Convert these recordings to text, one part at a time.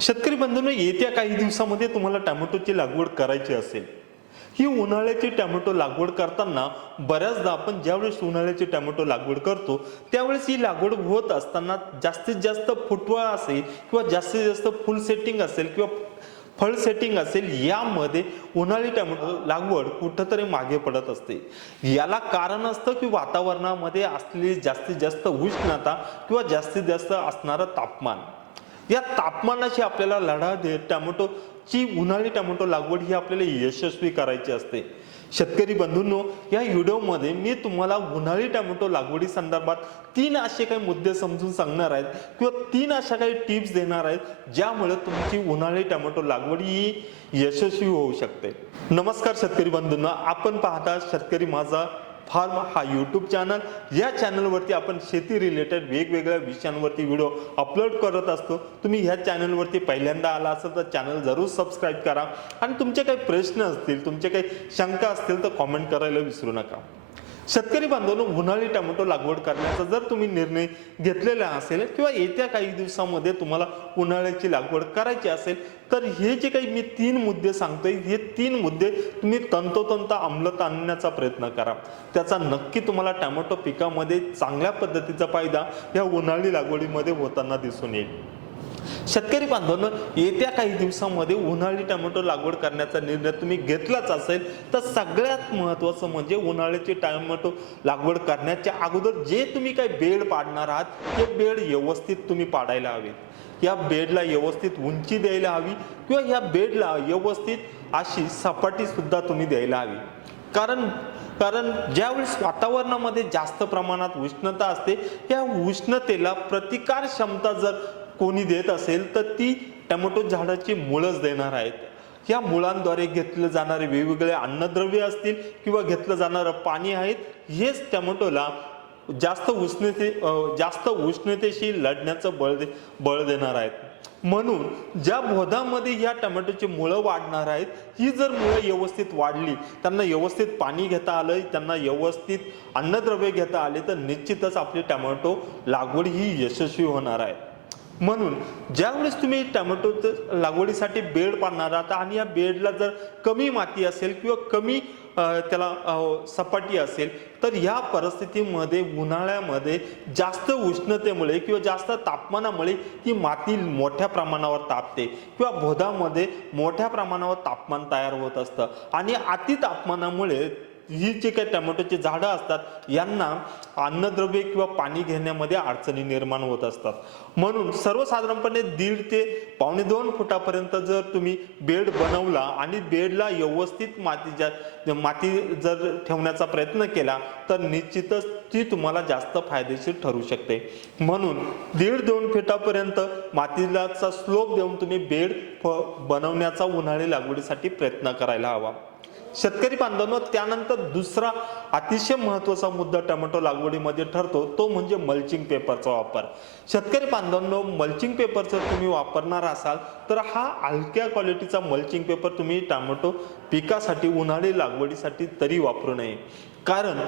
शेतकरी बंधूंनो येत्या काही दिवसामध्ये तुम्हाला टॅमॅटोची लागवड करायची असेल. ही उन्हाळ्याची टॅमॅटो लागवड करताना बऱ्याचदा आपण ज्यावेळेस उन्हाळ्याची टॅमॅटो लागवड करतो त्यावेळेस ही लागवड होत असताना जास्तीत जास्त फुटवा असेल किंवा जास्तीत जास्त फुल सेटिंग असेल किंवा फळ सेटिंग असेल यामध्ये उन्हाळी टॅमॅटो लागवड कुठंतरी मागे पडत असते. याला कारण असतं की वातावरणामध्ये असलेली जास्तीत जास्त उष्णता किंवा जास्तीत जास्त असणारं तापमान. या तापमानाशी आपल्याला लढा देत टॅमॅटोची उन्हाळी टॅमॅटो लागवड ही आपल्याला यशस्वी करायची असते. शेतकरी बंधूंनो या व्हिडिओमध्ये मी तुम्हाला उन्हाळी टॅमॅटो लागवडी संदर्भात तीन असे काही मुद्दे समजून सांगणार आहेत किंवा तीन अशा काही टिप्स देणार आहेत ज्यामुळे तुमची उन्हाळी टॅमॅटो लागवड ही यशस्वी होऊ शकते. नमस्कार शेतकरी बंधूंना आपण पाहता शेतकरी माझा फार्म हा यूट्यूब चॅनल या चॅनलवरती आपण शेती रिलेटेड वेगवेगळ्या विषयांवरती व्हिडिओ अपलोड करत असतो. तुम्ही ह्या चॅनलवरती पहिल्यांदा आला असाल तर चॅनल जरूर सबस्क्राईब करा. आणि तुमचे काही प्रश्न असतील तुमचे काही शंका असतील तर कॉमेंट करायला विसरू नका. शेतकरी बांधवांनो उन्हाळी टोमॅटो लागवड करण्याचा जर तुम्ही निर्णय घेतलेला असेल किंवा येत्या काही दिवसामध्ये तुम्हाला उन्हाळ्याची लागवड करायची असेल तर हे जे काही मी तीन मुद्दे सांगतोय हे तीन मुद्दे तुम्ही तंतोतंत अंमलात आणण्याचा प्रयत्न करा. त्याचा नक्की तुम्हाला टोमॅटो पिकामध्ये चांगल्या पद्धतीचा फायदा या उन्हाळी लागवडीमध्ये होताना दिसून येईल. शेतकरी बांधवांनो येत्या काही दिवसामध्ये उन्हाळी टोमॅटो लागवड करण्याचा निर्णय तुम्ही घेतलाच असेल तर सगळ्यात महत्त्वाचं म्हणजे उन्हाळ्याची टोमॅटो लागवड करण्याच्या अगोदर जे तुम्ही काही बेड पाडणार आहात ते बेड व्यवस्थित तुम्ही पाडायला हवेत. या बेडला व्यवस्थित उंची द्यायला हवी किंवा या बेडला व्यवस्थित अशी सपाटीसुद्धा तुम्ही द्यायला हवी. कारण कारण ज्यावेळेस वातावरणामध्ये जास्त प्रमाणात उष्णता असते या उष्णतेला प्रतिकार क्षमता जर कोणी देत असेल तर ती टमॅटो झाडाची मुळंच देणार आहेत. या मुळांद्वारे घेतले जाणारे वेगवेगळे अन्नद्रव्य असतील किंवा घेतलं जाणारं पाणी आहेत हेच टमॅटोला जास्त उष्णते जास्त उष्णतेशी लढण्याचं बळ दे बळ देणार आहेत. म्हणून ज्या बोधामध्ये या टमॅटोची मुळं वाढणार आहेत ही जर मुळं व्यवस्थित वाढली त्यांना व्यवस्थित पाणी घेता आलं त्यांना व्यवस्थित अन्नद्रव्य घेता आले तर निश्चितच आपली टमॅटो लागवड ही यशस्वी होणार आहे. म्हणून ज्यावेळेस तुम्ही टोमॅटो लागवडीसाठी बेड पाडणार आहात आणि या बेडला जर कमी माती असेल किंवा कमी त्याला सपाटी असेल तर ह्या परिस्थितीमध्ये उन्हाळ्यामध्ये जास्त उष्णतेमुळे किंवा जास्त तापमानामुळे ती माती मोठ्या प्रमाणावर तापते किंवा भोदामध्ये मोठ्या प्रमाणावर तापमान तयार होत असतं. आणि अति तापमानामुळे ही जी काही टोमॅटोची झाडं असतात यांना अन्नद्रव्य किंवा पाणी घेण्यामध्ये अडचणी निर्माण होत असतात. म्हणून सर्वसाधारणपणे दीड ते पावणे दोन फुटापर्यंत जर तुम्ही बेड बनवला आणि बेडला व्यवस्थित माती जा माती जर ठेवण्याचा प्रयत्न केला तर निश्चितच ती तुम्हाला जास्त फायदेशीर ठरू शकते. म्हणून दीड दोन फिटापर्यंत मातीलाचा स्लोप देऊन तुम्ही बेड फ- बनवण्याचा उन्हाळी लागवडीसाठी प्रयत्न करायला हवा. शेतकरी बांधवांनो त्यानंतर दुसरा अतिशय महत्त्वाचा मुद्दा टोमॅटो लागवडीमध्ये ठरतो तो म्हणजे मल्चिंग पेपरचा वापर. शेतकरी बांधवांनो मल्चिंग पेपर जर तुम्ही वापरणार असाल तर हा हलक्या क्वालिटीचा मल्चिंग पेपर तुम्ही टोमॅटो पिकासाठी उन्हाळी लागवडीसाठी तरी वापरू नये. कारण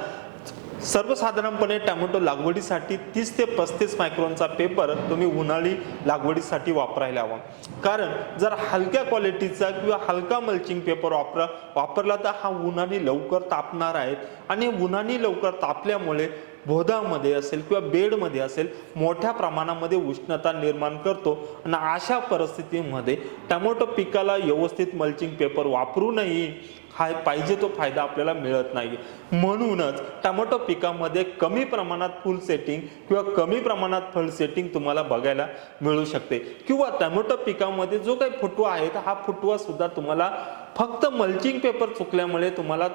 सर्वसाधारणपणे टॅमॅटो लागवडीसाठी तीस ते पस्तीस मायक्रॉनचा पेपर तुम्ही उन्हाळी लागवडीसाठी वापरायला हवा. कारण जर हलक्या क्वालिटीचा किंवा हलका मल्चिंग पेपर वापरा वापरला तर हा उन्हाने लवकर तापणार आहे. आणि उन्हाने लवकर तापल्यामुळे बोधामध्ये असेल किंवा बेडमध्ये असेल मोठ्या प्रमाणामध्ये उष्णता निर्माण करतो. आणि अशा परिस्थितीमध्ये टमॅटो पिकाला व्यवस्थित मल्चिंग पेपर वापरू नये. हा पाहिजे तो फायदा आपल्याला मिळत नाही. म्हणूनच टमॅटो पिकामध्ये कमी प्रमाणात फुल सेटिंग किंवा कमी प्रमाणात फळ सेटिंग तुम्हाला बघायला मिळू शकते. किंवा टमॅटो पिकामध्ये जो काही फुटवा आहे तर हा फुटवा सुद्धा तुम्हाला फक्त मल्चिंग पेपर चुकल्यामुळे तुम्हाला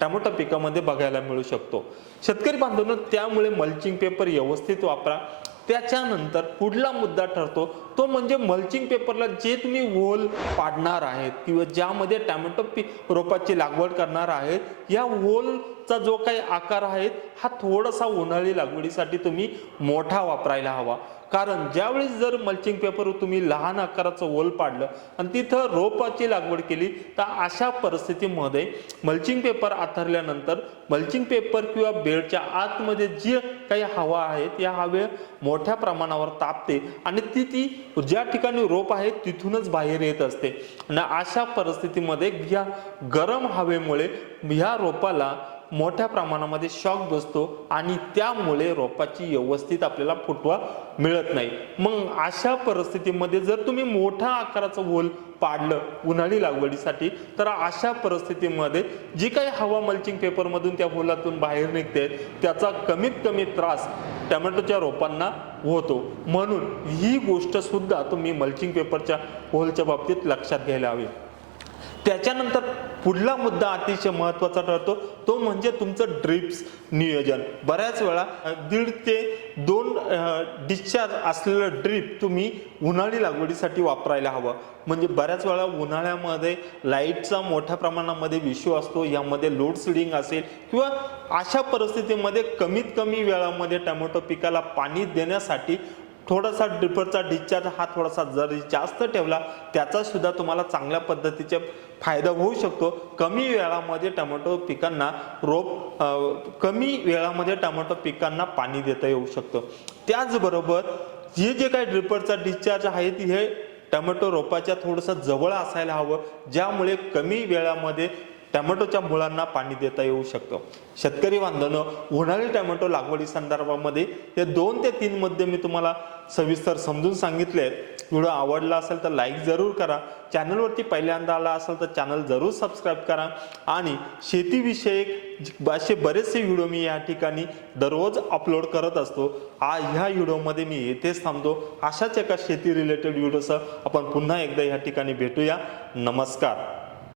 टमॅटो पिकामध्ये बघायला मिळू शकतो. शेतकरी बांधवांना त्यामुळे मल्चिंग पेपर व्यवस्थित वापरा. त्याच्यानंतर पुढला मुद्दा ठरतो तो म्हणजे मल्चिंग पेपरला जे तुम्ही ओल पाडणार आहेत किंवा ज्यामध्ये टॅमॅटो पी रोपाची लागवड करणार आहेत या ओलचा जो काही आकार आहे हा थोडासा उन्हाळी लागवडीसाठी तुम्ही मोठा वापरायला हवा. कारण ज्यावेळेस जर मल्चिंग पेपर तुम्ही लहान आकाराचं ओल पाडलं आणि तिथं रोपाची लागवड केली तर अशा परिस्थितीमध्ये मल्चिंग पेपर आथरल्यानंतर मल्चिंग पेपर किंवा बेडच्या आतमध्ये जी काही हवा आहे त्या हवे मोठ्या प्रमाणावर तापते आणि ती ती ज्या ठिकाणी रोप आहे तिथूनच बाहेर येत असते. आणि अशा परिस्थितीमध्ये या गरम हवेमुळे ह्या रोपाला मोठ्या प्रमाणामध्ये शॉक बसतो आणि त्यामुळे रोपाची व्यवस्थित आपल्याला फुटवा मिळत नाही. मग अशा परिस्थितीमध्ये जर तुम्ही मोठ्या आकाराचं होल पाडलं उन्हाळी लागवडीसाठी तर अशा परिस्थितीमध्ये जी काही हवा मल्चिंग पेपरमधून त्या होलातून बाहेर निघते त्याचा कमीत कमी त्रास टमॅटोच्या रोपांना होतो. म्हणून ही गोष्ट सुद्धा तुम्ही मल्चिंग पेपरच्या होलच्या बाबतीत लक्षात घ्यायला हवी. त्याच्यानंतर पुढला मुद्दा अतिशय महत्त्वाचा ठरतो. तो म्हणजे तुमचं ड्रिप्स नियोजन. बऱ्याच वेळा दीड ते दोन डिस्चार्ज असलेलं ड्रीप तुम्ही उन्हाळी लागवडीसाठी वापरायला हवं. म्हणजे बऱ्याच वेळा उन्हाळ्यामध्ये लाईटचा मोठ्या प्रमाणामध्ये विषय असतो. यामध्ये लोड शेडिंग असेल किंवा अशा परिस्थितीमध्ये कमीत कमी वेळामध्ये टमॅटो पिकाला पाणी देण्यासाठी थोडासा ड्रिपरचा डिस्चार्ज हा थोडासा जर जास्त ठेवला त्याचा सुद्धा तुम्हाला चांगल्या पद्धतीचे फायदा होऊ शकतो. कमी वेळामध्ये टोमॅटो पिकांना रोप कमी वेळामध्ये टोमॅटो पिकांना पाणी देता येऊ शकतं. त्याचबरोबर हे जे काही ड्रिपरचा डिस्चार्ज आहे ती हे टोमॅटो रोपाच्या थोडंसं जवळ असायला हवं ज्यामुळे कमी वेळामध्ये टॅमॅटोच्या मुळांना पाणी देता येऊ शकतं. शेतकरी बांधवांनो उन्हाळी टॅमॅटो लागवडी संदर्भामध्ये हे दोन ते तीन मुद्दे मी तुम्हाला सविस्तर समजून सांगितले आहेत. व्हिडिओ आवडला असेल तर लाईक जरूर करा. चॅनलवरती पहिल्यांदा आला असेल तर चॅनल जरूर सबस्क्राईब करा. आणि शेतीविषयक असे बरेचसे व्हिडिओ मी या ठिकाणी दररोज अपलोड करत असतो. आ ह्या व्हिडिओमध्ये मी येथेच थांबतो. अशाच एका शेती रिलेटेड व्हिडिओसह आपण पुन्हा एकदा या ठिकाणी भेटूया. नमस्कार.